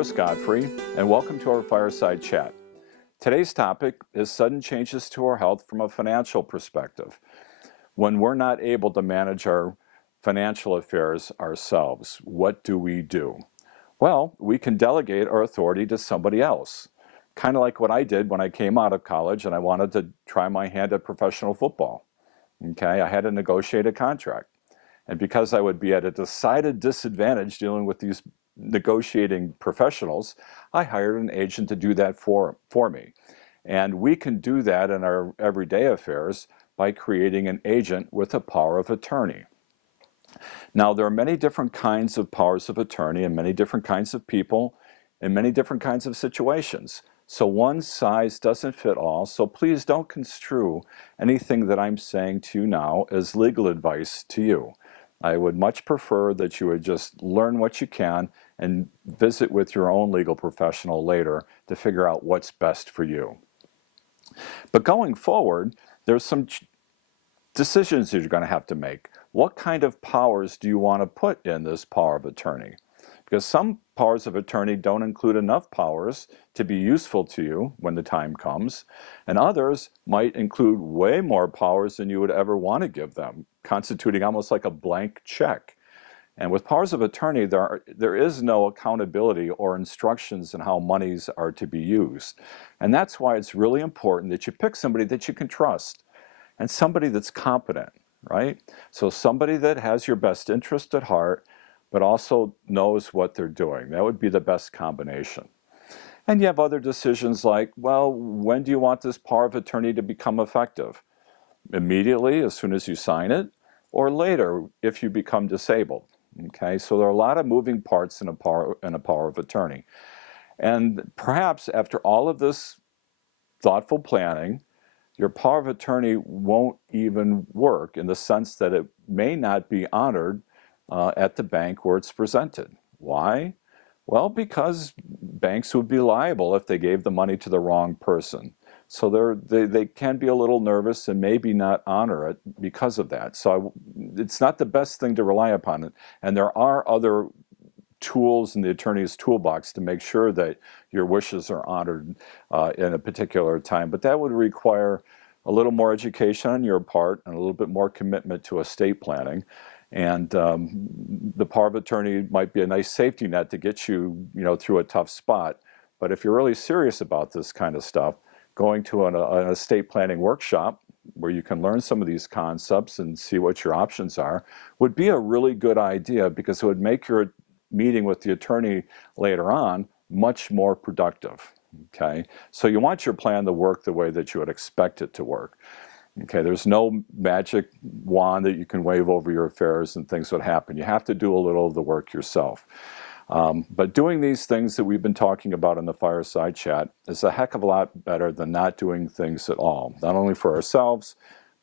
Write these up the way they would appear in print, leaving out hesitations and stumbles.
Chris Godfrey, and welcome to our Fireside Chat. Today's topic is sudden changes to our health from a financial perspective. When we're not able to manage our financial affairs ourselves, what do we do? Well, we can delegate our authority to somebody else. Kind of like what I did when I came out of college and I wanted to try my hand at professional football. Okay, I had to negotiate a contract. And because I would be at a decided disadvantage dealing with these negotiating professionals, I hired an agent to do that for me. And we can do that in our everyday affairs by creating an agent with a power of attorney. Now, there are many different kinds of powers of attorney and many different kinds of people in many different kinds of situations. So one size doesn't fit all, so please don't construe anything that I'm saying to you now as legal advice to you. I would much prefer that you would just learn what you can and visit with your own legal professional later to figure out what's best for you. But going forward, there's some decisions that you're going to have to make. What kind of powers do you want to put in this power of attorney? Because some powers of attorney don't include enough powers to be useful to you when the time comes, and others might include way more powers than you would ever want to give them, constituting almost like a blank check. And with powers of attorney, there is no accountability or instructions in how monies are to be used. And that's why it's really important that you pick somebody that you can trust and somebody that's competent, right? So somebody that has your best interest at heart, but also knows what they're doing. That would be the best combination. And you have other decisions like, well, when do you want this power of attorney to become effective? Immediately, as soon as you sign it, or later if you become disabled. Okay, so there are a lot of moving parts in a power of attorney. And perhaps after all of this thoughtful planning, your power of attorney won't even work in the sense that it may not be honored at the bank where it's presented. Why? Well, because banks would be liable if they gave the money to the wrong person. So they can be a little nervous and maybe not honor it because of that. So it's not the best thing to rely upon it. And there are other tools in the attorney's toolbox to make sure that your wishes are honored in a particular time. But that would require a little more education on your part and a little bit more commitment to estate planning. And the power of attorney might be a nice safety net to get you, through a tough spot. But if you're really serious about this kind of stuff, going to an estate planning workshop where you can learn some of these concepts and see what your options are would be a really good idea, because it would make your meeting with the attorney later on much more productive. Okay, so you want your plan to work the way that you would expect it to work. Okay, there's no magic wand that you can wave over your affairs and things would happen. You have to do a little of the work yourself. But doing these things that we've been talking about in the Fireside Chat is a heck of a lot better than not doing things at all, not only for ourselves,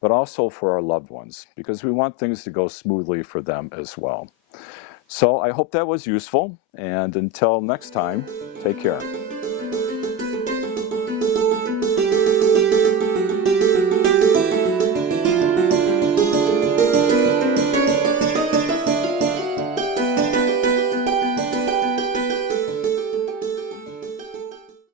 but also for our loved ones, because we want things to go smoothly for them as well. So I hope that was useful, and until next time, take care.